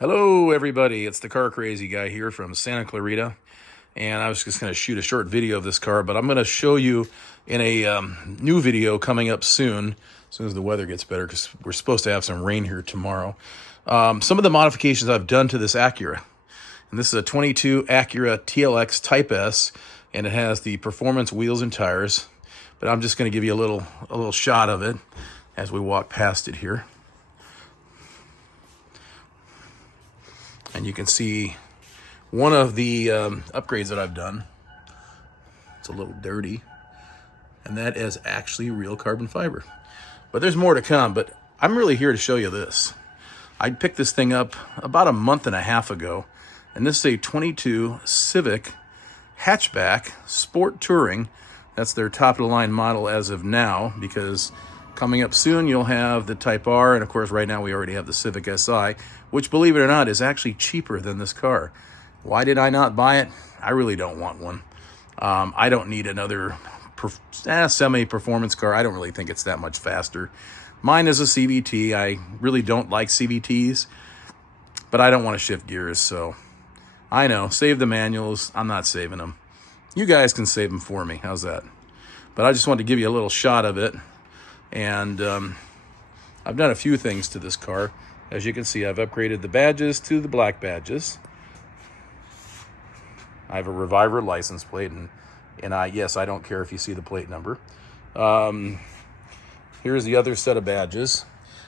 Hello everybody, it's the Car Crazy Guy here from Santa Clarita, and I was just going to shoot a short video of this car, but I'm going to show you in a new video coming up soon as the weather gets better, because we're supposed to have some rain here tomorrow. Some of the modifications I've done to this Acura, and this is a 22 Acura TLX Type S, and it has the performance wheels and tires, but I'm just going to give you a little shot of it as we walk past it here. And you can see one of the upgrades that I've done. It's a little dirty, and that is actually real carbon fiber. But there's more to come, but I'm really here to show you this. I picked this thing up about a month and a half ago, and this is a 22 Civic hatchback sport touring. That's their top-of-the-line model as of now, because coming up soon, you'll have the Type R, and of course, right now we already have the Civic Si, which, believe it or not, is actually cheaper than this car. Why did I not buy it? I really don't want one. I don't need another semi-performance car. I don't really think it's that much faster. Mine is a CVT. I really don't like CVTs, but I don't want to shift gears, so I know, save the manuals. I'm not saving them. You guys can save them for me. How's that? But I just wanted to give you a little shot of it. And I've done a few things to this car. As you can see, I've upgraded the badges to the black badges. I have a Reviver license plate, and yes, I don't care if you see the plate number. Here's the other set of badges.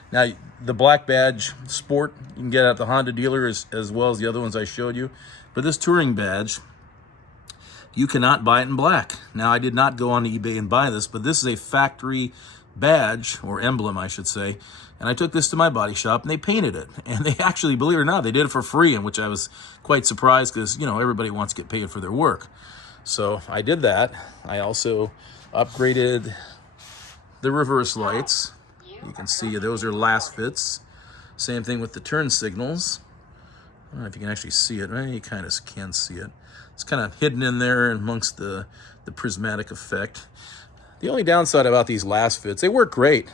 Now, the black badge Sport you can get at the Honda dealer as well as the other ones I showed you. But this touring badge, you cannot buy it in black. Now, I did not go on eBay and buy this, but this is a factory badge, or emblem, I should say. And I took this to my body shop, and they painted it. And they actually, believe it or not, they did it for free, in which I was quite surprised, because, you know, everybody wants to get paid for their work. So I did that. I also upgraded the reverse lights. You can see those are last fits. Same thing with the turn signals. I don't know if you can actually see it. Well, you kind of can see it. It's kind of hidden in there amongst the prismatic effect. The only downside about these last fits, they work great.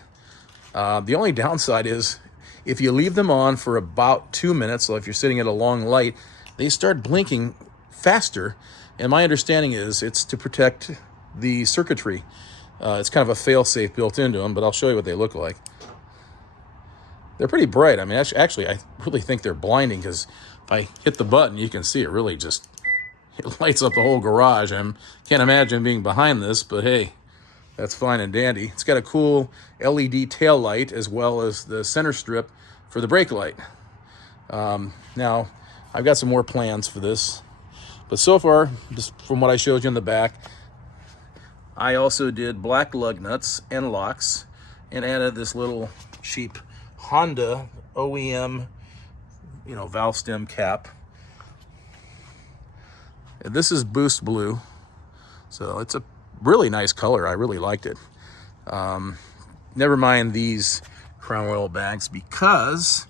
The only downside is if you leave them on for about 2 minutes, so if you're sitting at a long light, they start blinking faster. And my understanding is it's to protect the circuitry. It's kind of a fail-safe built into them, but I'll show you what they look like. They're pretty bright. I mean, actually, I really think they're blinding, because if I hit the button, you can see it really just it lights up the whole garage. I can't imagine being behind this, but hey, that's fine and dandy. It's got a cool LED tail light as well as the center strip for the brake light. Now, I've got some more plans for this, but so far, just from what I showed you in the back, I also did black lug nuts and locks and added this little cheap Honda OEM, valve stem cap. This is Boost Blue, so it's a really nice color. I really liked it. Never mind these crown royal bags, because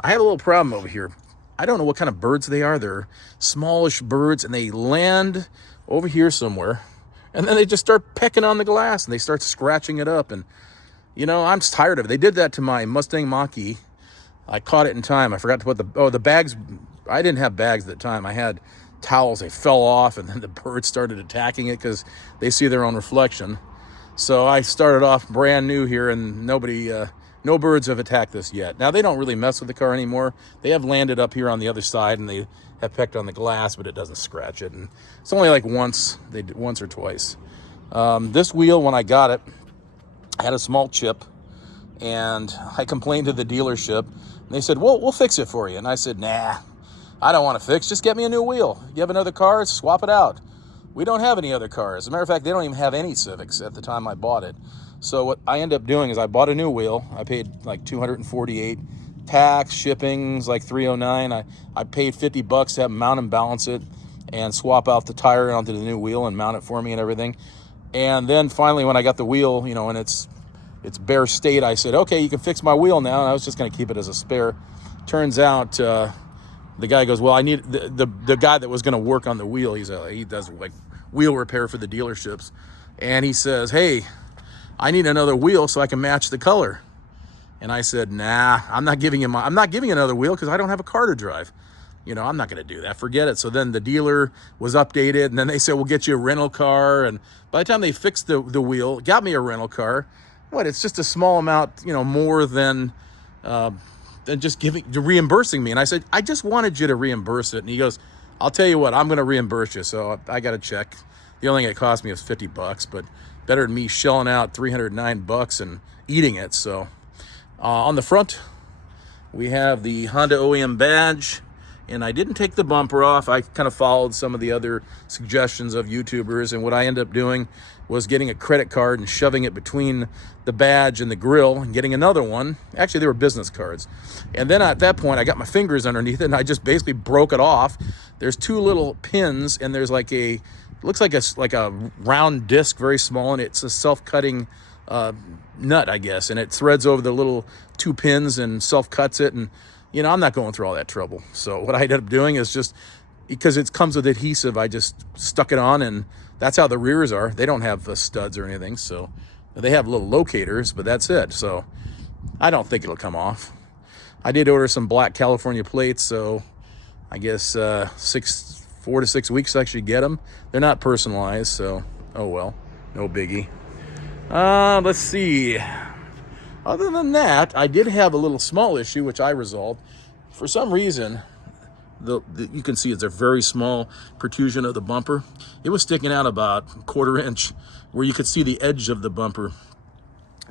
I have a little problem over here. I don't know what kind of birds they are. They're smallish birds, and they land over here somewhere, and then they just start pecking on the glass, and they start scratching it up. And, I'm just tired of it. They did that to my Mustang Mach-E. I caught it in time. I forgot to put the bags. I didn't have bags at the time. I had towels. They fell off, and then the birds started attacking it because they see their own reflection. So I started off brand new here, and no birds have attacked this yet. Now, they don't really mess with the car anymore. They have landed up here on the other side, and they have pecked on the glass, but it doesn't scratch it. And it's only like once or twice. This wheel, when I got it, had a small chip, and I complained to the dealership, and they said, well, we'll fix it for you. And I said, nah, I don't want to fix. Just get me a new wheel. You have another car, swap it out. We don't have any other cars. As a matter of fact, they don't even have any Civics at the time I bought it. So what I ended up doing is I bought a new wheel. I paid like $248. Tax, shipping's like $309. I paid $50 to have them mount and balance it and swap out the tire onto the new wheel and mount it for me and everything. And then finally, when I got the wheel, in its bare state, I said, okay, you can fix my wheel now. And I was just going to keep it as a spare. Turns out the guy goes, well, I need the guy that was going to work on the wheel. He does like wheel repair for the dealerships. And he says, hey, I need another wheel so I can match the color. And I said, nah, I'm not giving another wheel because I don't have a car to drive. I'm not going to do that. Forget it. So then the dealer was updated, and then they said, we'll get you a rental car. And by the time they fixed the wheel, got me a rental car. It's just a small amount, more than just reimbursing me. And I said, I just wanted you to reimburse it. And he goes, I'll tell you what, I'm going to reimburse you. So I got a check. The only thing it cost me was $50, but better than me shelling out $309 and eating it. So on the front, we have the Honda OEM badge. And I didn't take the bumper off. I kind of followed some of the other suggestions of YouTubers. And what I ended up doing was getting a credit card and shoving it between the badge and the grill and getting another one. Actually, they were business cards. And then at that point, I got my fingers underneath it and I just basically broke it off. There's two little pins and there's looks like a round disc, very small, and it's a self-cutting nut, I guess. And it threads over the little two pins and self-cuts it. And I'm not going through all that trouble. So what I ended up doing is just, because it comes with adhesive, I just stuck it on, and that's how the rears are. They don't have studs or anything. So they have little locators, but that's it. So I don't think it'll come off. I did order some black California plates, so I guess 4 to 6 weeks to actually get them. They're not personalized, so oh well, no biggie. Let's see. Other than that, I did have a little small issue, which I resolved. For some reason, you can see it's a very small protrusion of the bumper. It was sticking out about a 1/4 inch, where you could see the edge of the bumper.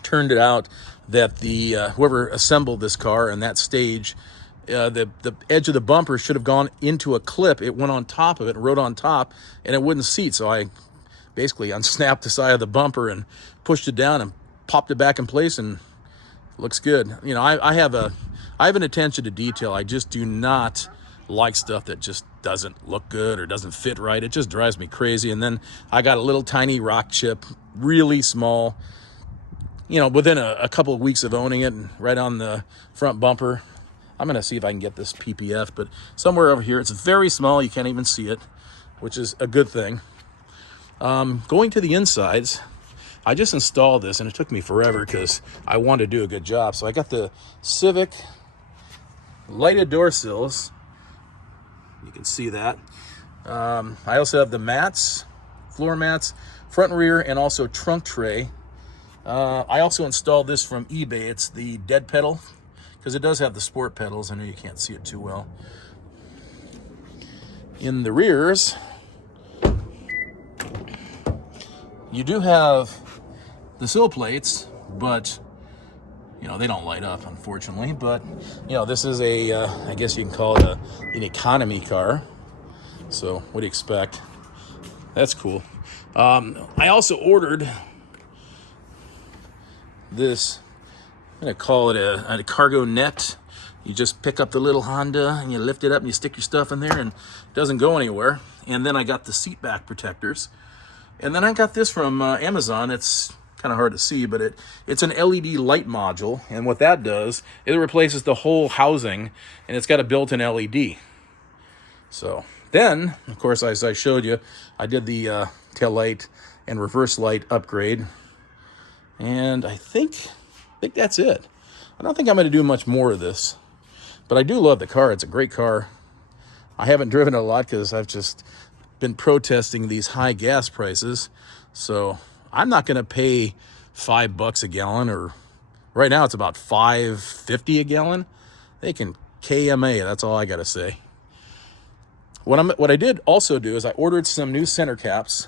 Turned it out that the whoever assembled this car in that stage, the edge of the bumper should have gone into a clip. It went on top of it, rode on top, and it wouldn't seat. So I basically unsnapped the side of the bumper and pushed it down and popped it back in place, and looks good. I have an attention to detail. I just do not like stuff that just doesn't look good or doesn't fit right. It just drives me crazy. And then I got a little tiny rock chip, really small, within a couple of weeks of owning it, and right on the front bumper. I'm going to see if I can get this PPF, but somewhere over here, it's very small. You can't even see it, which is a good thing. Going to the insides, I just installed this, and it took me forever because I wanted to do a good job. So I got the Civic lighted door sills. You can see that. I also have the mats, floor mats, front and rear, and also trunk tray. I also installed this from eBay. It's the dead pedal, because it does have the sport pedals. I know you can't see it too well. In the rears, you do have the sill plates, but they don't light up, unfortunately. But this is I guess you can call it an economy car. So what do you expect? That's cool. I also ordered this. I'm gonna call it a cargo net. You just pick up the little Honda and you lift it up and you stick your stuff in there, and it doesn't go anywhere. And then I got the seat back protectors. And then I got this from Amazon. It's kind of hard to see, but it's an LED light module. And what that does, it replaces the whole housing, and it's got a built-in LED. So then, of course, as I showed you, I did the tail light and reverse light upgrade. And I think that's it. I don't think I'm going to do much more of this, but I do love the car. It's a great car. I haven't driven it a lot because I've just been protesting these high gas prices. So I'm not going to pay $5 a gallon, or right now it's about $5.50 a gallon. They can KMA. That's all I got to say. What I did also do is I ordered some new center caps,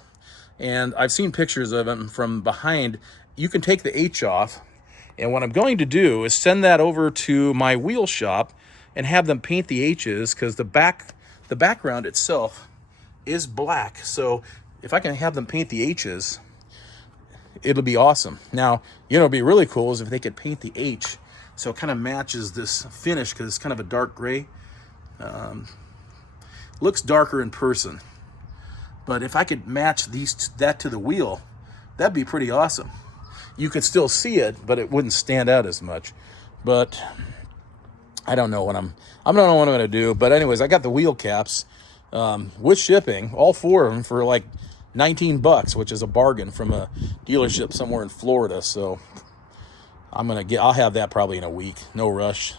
and I've seen pictures of them from behind. You can take the H off, and what I'm going to do is send that over to my wheel shop and have them paint the H's, because the background itself is black. So if I can have them paint the H's, it'll be awesome. Now, it'd be really cool is if they could paint the H so it kind of matches this finish, because it's kind of a dark gray. Looks darker in person, but if I could match that to the wheel, that'd be pretty awesome. You could still see it, but it wouldn't stand out as much. But I don't know what I'm going to do. But anyways, I got the wheel caps with shipping, all 4 of them for like $19, which is a bargain from a dealership somewhere in Florida. So I'll have that probably in a week, no rush.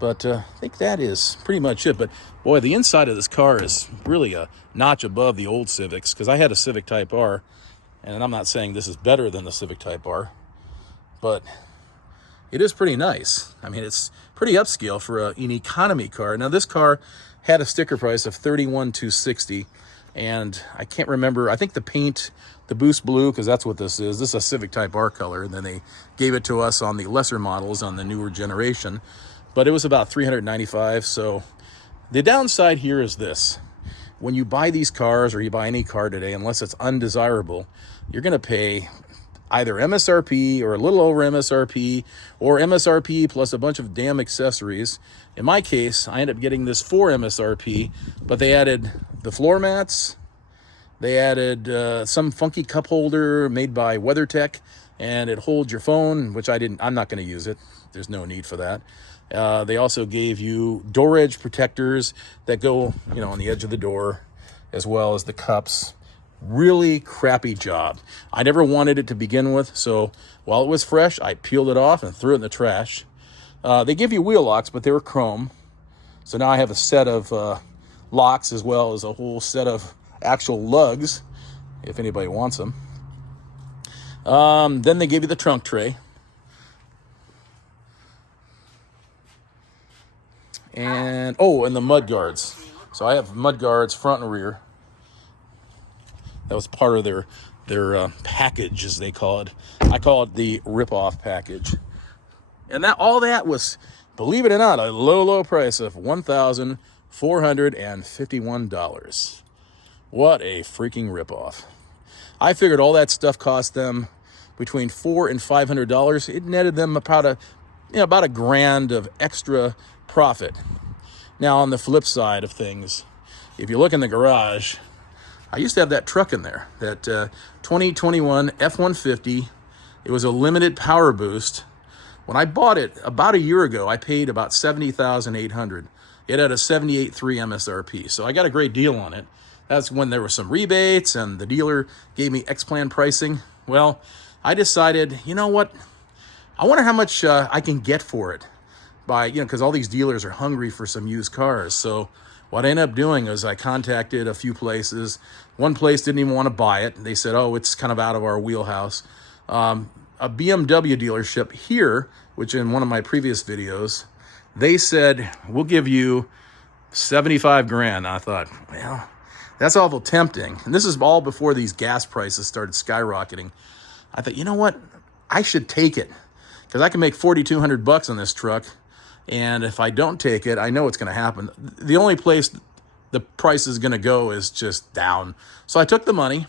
But I think that is pretty much it. But boy, the inside of this car is really a notch above the old Civics, because I had a Civic Type R, and I'm not saying this is better than the Civic Type R, but it is pretty nice. I mean, it's pretty upscale for an economy car. Now, this car had a sticker price of $31,260, and I can't remember. I think the paint, the Boost Blue, because that's what this is. This is a Civic Type R color, and then they gave it to us on the lesser models on the newer generation. But it was about $395. So the downside here is this. When you buy these cars, or you buy any car today, unless it's undesirable, you're going to pay either MSRP or a little over MSRP, or MSRP plus a bunch of damn accessories. In my case, I ended up getting this for MSRP, but they added the floor mats, they added some funky cup holder made by WeatherTech, and it holds your phone, which I'm not going to use it. There's no need for that. They also gave you door edge protectors that go, on the edge of the door, as well as the cups. Really crappy job. I never wanted it to begin with, so while it was fresh, I peeled it off and threw it in the trash. They give you wheel locks, but they were chrome. So now I have a set of locks, as well as a whole set of actual lugs, if anybody wants them. Then they give you the trunk tray. And the mud guards. So I have mud guards front and rear. That was part of their package, as they call it. I call it the rip-off package. And all that was, believe it or not, a low price of $1,451. What a freaking rip-off. I figured all that stuff cost them between $400 and $500. It netted them about a grand of extra profit. Now, on the flip side of things, if you look in the garage, I used to have that truck in there, that 2021 F-150. It was a limited power boost. When I bought it about a year ago, I paid about $70,800. It had a $78,300 MSRP, so I got a great deal on it. That's when there were some rebates, and the dealer gave me X-Plan pricing. Well, I decided, you know what? I wonder how much I can get for it. Because all these dealers are hungry for some used cars. So what I ended up doing is I contacted a few places. One place didn't even want to buy it. They said, it's kind of out of our wheelhouse. A BMW dealership here, which in one of my previous videos, they said, we'll give you 75 grand. I thought, well, that's awful tempting. And this is all before these gas prices started skyrocketing. I thought, you know what? I should take it, because I can make $4,200 on this truck. And if I don't take it, I know it's going to happen. The only place the price is going to go is just down. So I took the money,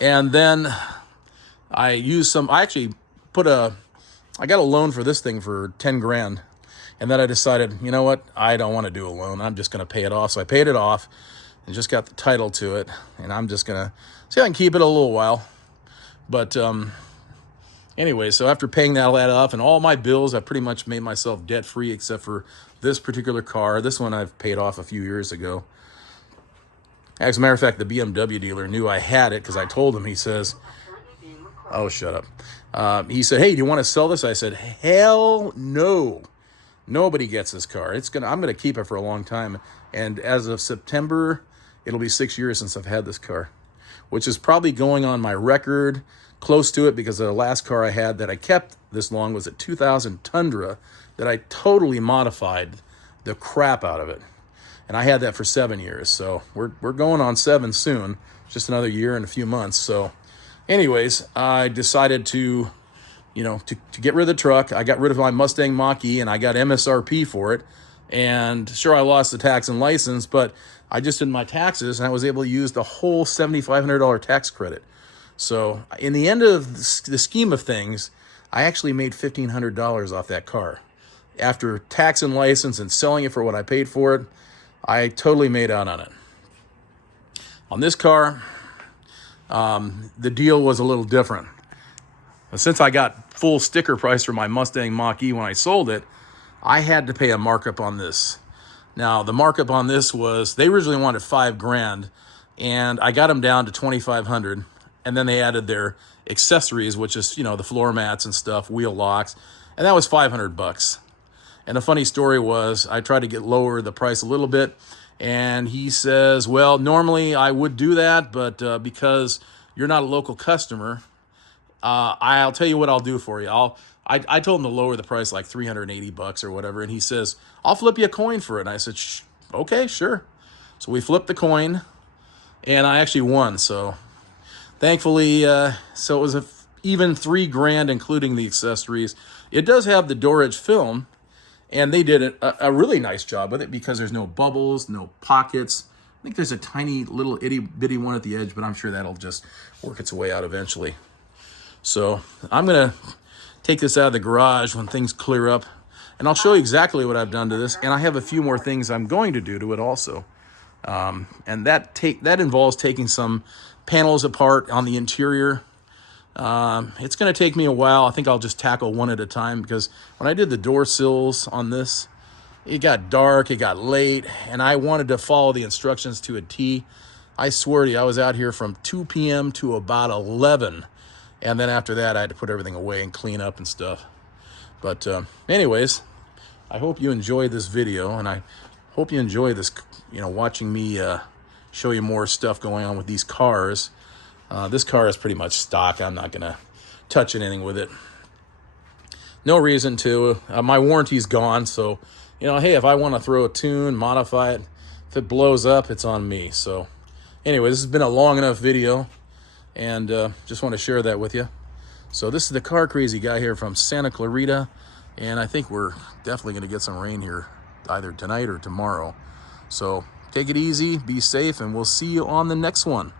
and then I used I got a loan for this thing for 10 grand. And then I decided, you know what? I don't want to do a loan. I'm just going to pay it off. So I paid it off and just got the title to it. And I'm just going to see if I can keep it a little while. But, anyway, so after paying that off and all my bills, I pretty much made myself debt-free except for this particular car. This one I've paid off a few years ago. As a matter of fact, the BMW dealer knew I had it, because I told him. He says, oh, shut up. He said, hey, do you want to sell this? I said, hell no. Nobody gets this car. I'm going to keep it for a long time. And as of September, it'll be 6 years since I've had this car, which is probably going on my record, close to it, because the last car I had that I kept this long was a 2000 Tundra that I totally modified the crap out of it. And I had that for 7 years. So we're going on 7 soon, just another year and a few months. So anyways, I decided to get rid of the truck. I got rid of my Mustang Mach-E, and I got MSRP for it. And sure, I lost the tax and license, but I just did my taxes, and I was able to use the whole $7,500 tax credit. So in the end of the scheme of things, I actually made $1,500 off that car. After tax and license and selling it for what I paid for it, I totally made out on it. On this car, the deal was a little different. Since I got full sticker price for my Mustang Mach-E when I sold it, I had to pay a markup on this. Now, the markup on this was, they originally wanted $5 grand, and I got them down to $2,500, and then they added their accessories, which is, you know, the floor mats and stuff, wheel locks, and that was $500. And the funny story was I tried to lower the price a little bit, and he says, well, normally I would do that, but because you're not a local customer, I'll tell you what I'll do for you. I told him to lower the price like $380 or whatever, and he says, I'll flip you a coin for it. And I said, okay, sure. So we flipped the coin, and I actually won. So thankfully, so it was even $3,000, including the accessories. It does have the door edge film, and they did a really nice job with it because there's no bubbles, no pockets. I think there's a tiny little itty bitty one at the edge, but I'm sure that'll just work its way out eventually. So I'm gonna take this out of the garage when things clear up, and I'll show you exactly what I've done to this. And I have a few more things I'm going to do to it also. And that involves taking some panels apart on the interior. It's going to take me a while. I think I'll just tackle one at a time, because when I did the door sills on this, it got dark, it got late, and I wanted to follow the instructions to a T. I swear to you, I was out here from 2 p.m. to about 11. And then after that, I had to put everything away and clean up and stuff. But anyways, I hope you enjoyed this video, and I hope you enjoy this, you know, watching me show you more stuff going on with these cars. This car is pretty much stock. I'm not going to touch anything with it. No reason to. My warranty's gone, so, you know, hey, if I want to throw a tune, modify it, if it blows up, it's on me. So anyway, this has been a long enough video, and just want to share that with you. So this is the Car Crazy guy here from Santa Clarita, and I think we're definitely going to get some rain here either tonight or tomorrow. So take it easy, be safe, and we'll see you on the next one.